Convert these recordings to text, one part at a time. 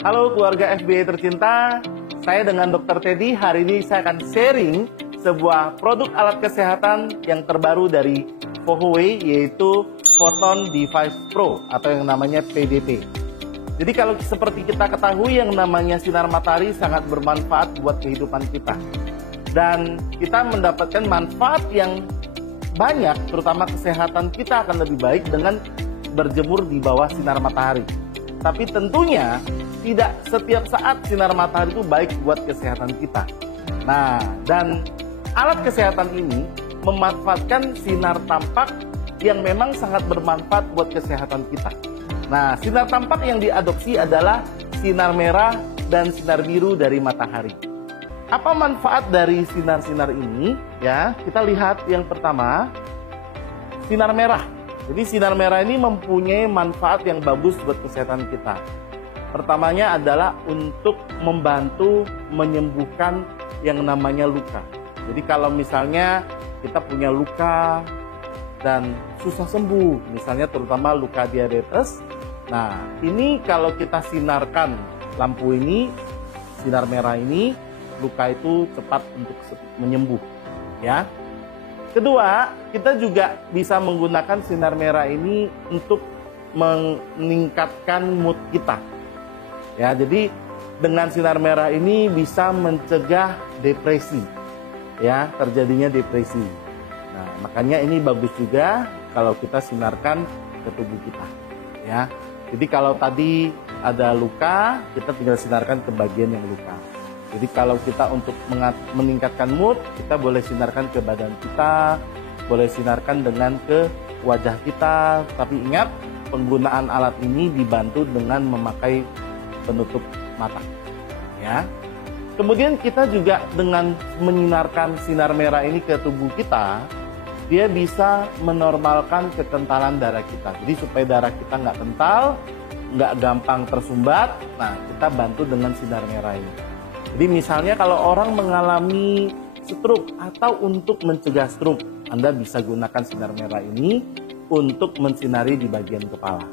Halo keluarga FBA tercinta, saya dengan Dr. Teddy. Hari ini saya akan sharing sebuah produk alat kesehatan yang terbaru dari Fohoway, yaitu Photon Device Pro atau yang namanya PDP. Jadi kalau seperti kita ketahui, yang namanya sinar matahari sangat bermanfaat buat kehidupan kita. Dan kita mendapatkan manfaat yang banyak, terutama kesehatan kita akan lebih baik dengan berjemur di bawah sinar matahari. Tapi tentunya tidak setiap saat sinar matahari itu baik buat kesehatan kita. Nah, dan alat kesehatan ini memanfaatkan sinar tampak yang memang sangat bermanfaat buat kesehatan kita. Nah, sinar tampak yang diadopsi adalah sinar merah dan sinar biru dari matahari. Apa manfaat dari sinar-sinar ini? Ya, kita lihat yang pertama, sinar merah. Jadi sinar merah ini mempunyai manfaat yang bagus buat kesehatan kita. Pertamanya adalah untuk membantu menyembuhkan yang namanya luka. Jadi kalau misalnya kita punya luka dan susah sembuh, misalnya terutama luka diabetes, nah ini kalau kita sinarkan lampu ini, sinar merah ini, luka itu cepat untuk menyembuh, ya. Kedua, kita juga bisa menggunakan sinar merah ini untuk meningkatkan mood kita. Ya, jadi dengan sinar merah ini bisa mencegah depresi, ya, terjadinya depresi. Nah, makanya ini bagus juga kalau kita sinarkan ke tubuh kita, ya. Jadi kalau tadi ada luka, kita tinggal sinarkan ke bagian yang luka. Jadi kalau kita untuk meningkatkan mood, kita boleh sinarkan ke badan kita, boleh sinarkan dengan ke wajah kita. Tapi ingat, penggunaan alat ini dibantu dengan memakai penutup mata, ya. Kemudian kita juga dengan menyinarkan sinar merah ini ke tubuh kita, dia bisa menormalkan kekentalan darah kita. Jadi supaya darah kita nggak kental, nggak gampang tersumbat. Nah, kita bantu dengan sinar merah ini. Jadi misalnya kalau orang mengalami stroke atau untuk mencegah stroke, Anda bisa gunakan sinar merah ini untuk mensinari di bagian kepala.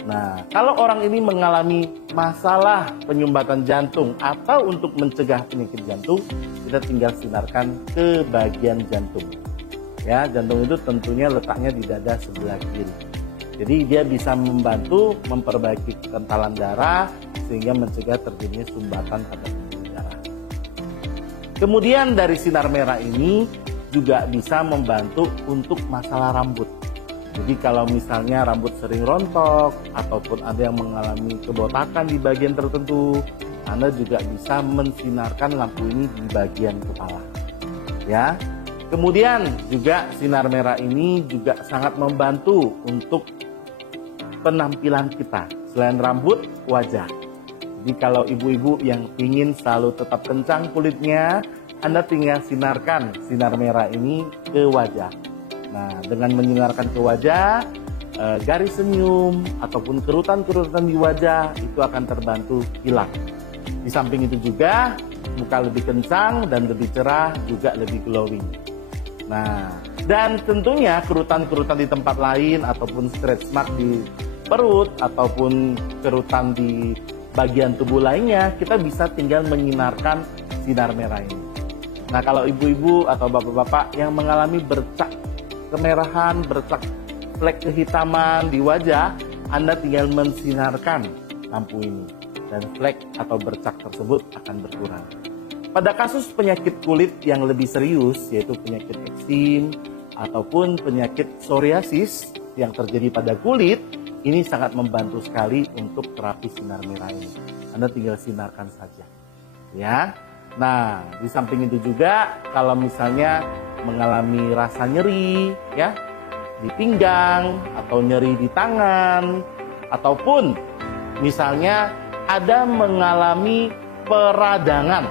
Nah, kalau orang ini mengalami masalah penyumbatan jantung atau untuk mencegah penyakit jantung, kita tinggal sinarkan ke bagian jantung. Ya, jantung itu tentunya letaknya di dada sebelah kiri. Jadi dia bisa membantu memperbaiki kekentalan darah sehingga mencegah terjadinya sumbatan pada pembuluh darah. Kemudian dari sinar merah ini juga bisa membantu untuk masalah rambut. Jadi kalau misalnya rambut sering rontok ataupun ada yang mengalami kebotakan di bagian tertentu, Anda juga bisa mensinarkan lampu ini di bagian kepala. Ya. Kemudian juga sinar merah ini juga sangat membantu untuk penampilan kita. Selain rambut, wajah. Jadi kalau ibu-ibu yang ingin selalu tetap kencang kulitnya, Anda tinggal sinarkan sinar merah ini ke wajah. Nah, dengan menyinarkan ke wajah, garis senyum ataupun kerutan-kerutan di wajah itu akan terbantu hilang. Di samping itu juga, muka lebih kencang dan lebih cerah, juga lebih glowing. Nah, dan tentunya kerutan-kerutan di tempat lain ataupun stretch mark di perut ataupun kerutan di bagian tubuh lainnya, kita bisa tinggal menyinarkan sinar merah ini. Nah, kalau ibu-ibu atau bapak-bapak yang mengalami bercak kemerahan, bercak flek kehitaman di wajah, Anda tinggal mensinarkan lampu ini dan flek atau bercak tersebut akan berkurang. Pada kasus penyakit kulit yang lebih serius, yaitu penyakit eksim ataupun penyakit psoriasis yang terjadi pada kulit, ini sangat membantu sekali untuk terapi sinar merah ini. Anda tinggal sinarkan saja, ya. Nah, di samping itu juga kalau misalnya mengalami rasa nyeri, ya, di pinggang atau nyeri di tangan, ataupun misalnya ada mengalami peradangan.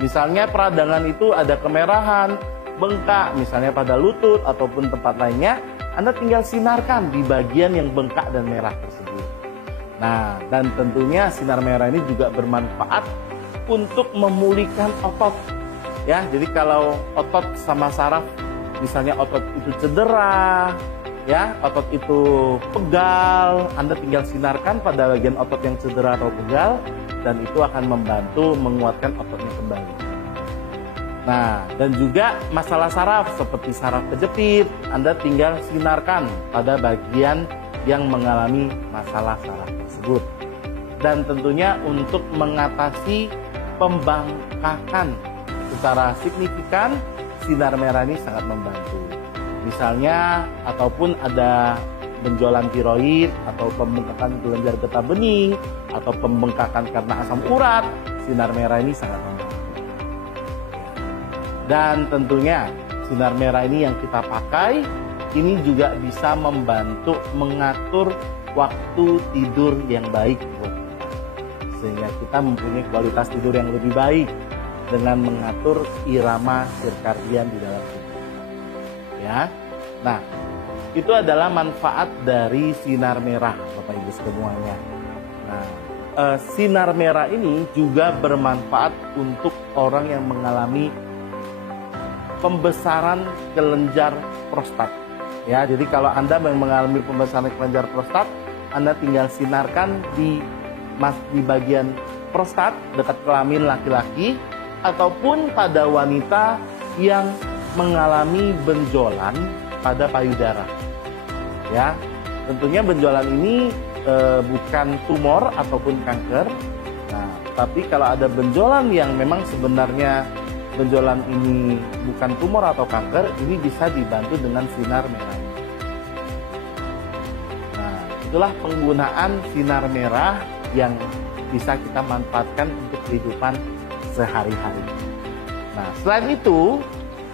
Misalnya peradangan itu ada kemerahan, bengkak, misalnya pada lutut ataupun tempat lainnya, Anda tinggal sinarkan di bagian yang bengkak dan merah tersebut. Nah, dan tentunya sinar merah ini juga bermanfaat untuk memulihkan otot. Ya, jadi kalau otot sama saraf, misalnya otot itu cedera, ya otot itu pegal, Anda tinggal sinarkan pada bagian otot yang cedera atau pegal, dan itu akan membantu menguatkan ototnya kembali. Nah, dan juga masalah saraf seperti saraf kejepit, Anda tinggal sinarkan pada bagian yang mengalami masalah saraf tersebut. Dan tentunya untuk mengatasi pembengkakan secara signifikan, sinar merah ini sangat membantu. Misalnya, ataupun ada benjolan tiroid, atau pembengkakan kelenjar getah bening, atau pembengkakan karena asam urat, sinar merah ini sangat membantu. Dan tentunya sinar merah ini yang kita pakai ini juga bisa membantu mengatur waktu tidur yang baik buat kita, sehingga kita mempunyai kualitas tidur yang lebih baik dengan mengatur irama sirkadian di dalam tubuh. Ya, nah itu adalah manfaat dari sinar merah, Bapak Ibu semuanya. Nah, sinar merah ini juga bermanfaat untuk orang yang mengalami pembesaran kelenjar prostat. Ya, jadi kalau Anda mengalami pembesaran kelenjar prostat, Anda tinggal sinarkan di bagian prostat dekat kelamin laki-laki, ataupun pada wanita yang mengalami benjolan pada payudara. Ya, tentunya benjolan ini bukan tumor ataupun kanker. Nah, tapi kalau ada benjolan yang memang sebenarnya benjolan ini bukan tumor atau kanker, ini bisa dibantu dengan sinar merah. Nah, itulah penggunaan sinar merah yang bisa kita manfaatkan untuk kehidupan sehari-hari. Nah, selain itu,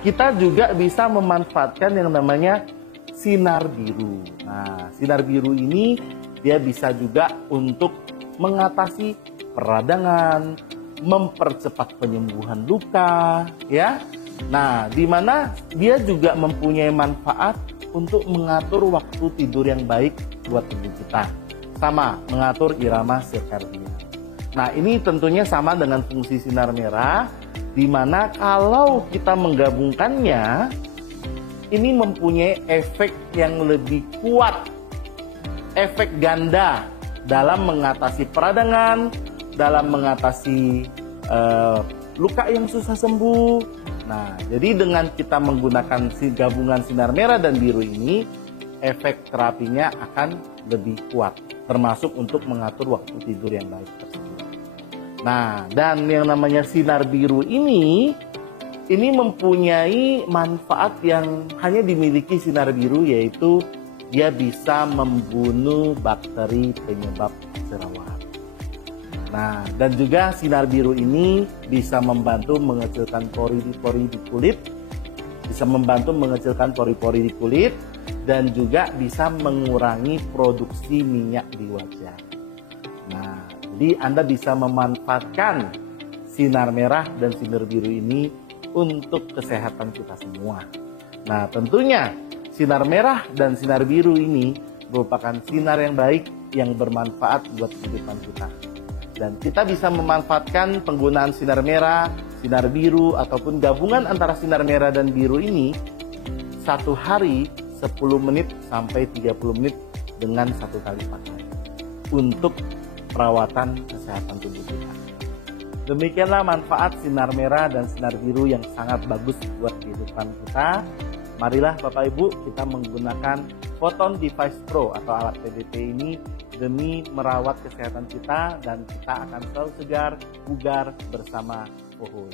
kita juga bisa memanfaatkan yang namanya sinar biru. Nah, sinar biru ini dia bisa juga untuk mengatasi peradangan, mempercepat penyembuhan luka, ya. Nah, di mana dia juga mempunyai manfaat untuk mengatur waktu tidur yang baik buat tubuh kita. Sama, mengatur irama sirkadian. Nah, ini tentunya sama dengan fungsi sinar merah, di mana kalau kita menggabungkannya, ini mempunyai efek yang lebih kuat, efek ganda dalam mengatasi peradangan, dalam mengatasi luka yang susah sembuh. Nah, jadi dengan kita menggunakan gabungan sinar merah dan biru ini, efek terapinya akan lebih kuat, termasuk untuk mengatur waktu tidur yang baik tersebut. Nah, dan yang namanya sinar biru ini mempunyai manfaat yang hanya dimiliki sinar biru, yaitu dia bisa membunuh bakteri penyebab jerawat. Nah, dan juga sinar biru ini bisa membantu mengecilkan pori-pori di kulit, bisa membantu mengecilkan pori-pori di kulit, dan juga bisa mengurangi produksi minyak di wajah. Nah, jadi Anda bisa memanfaatkan sinar merah dan sinar biru ini untuk kesehatan kita semua. Nah, tentunya sinar merah dan sinar biru ini merupakan sinar yang baik yang bermanfaat buat kehidupan kita. Dan kita bisa memanfaatkan penggunaan sinar merah, sinar biru, ataupun gabungan antara sinar merah dan biru ini satu hari 10 menit sampai 30 menit dengan satu kali pakai untuk perawatan kesehatan tubuh kita. Demikianlah manfaat sinar merah dan sinar biru yang sangat bagus buat kehidupan kita. Marilah Bapak Ibu kita menggunakan Photon Device Pro atau alat PDP ini demi merawat kesehatan kita, dan kita akan selalu segar, bugar bersama Pohoy.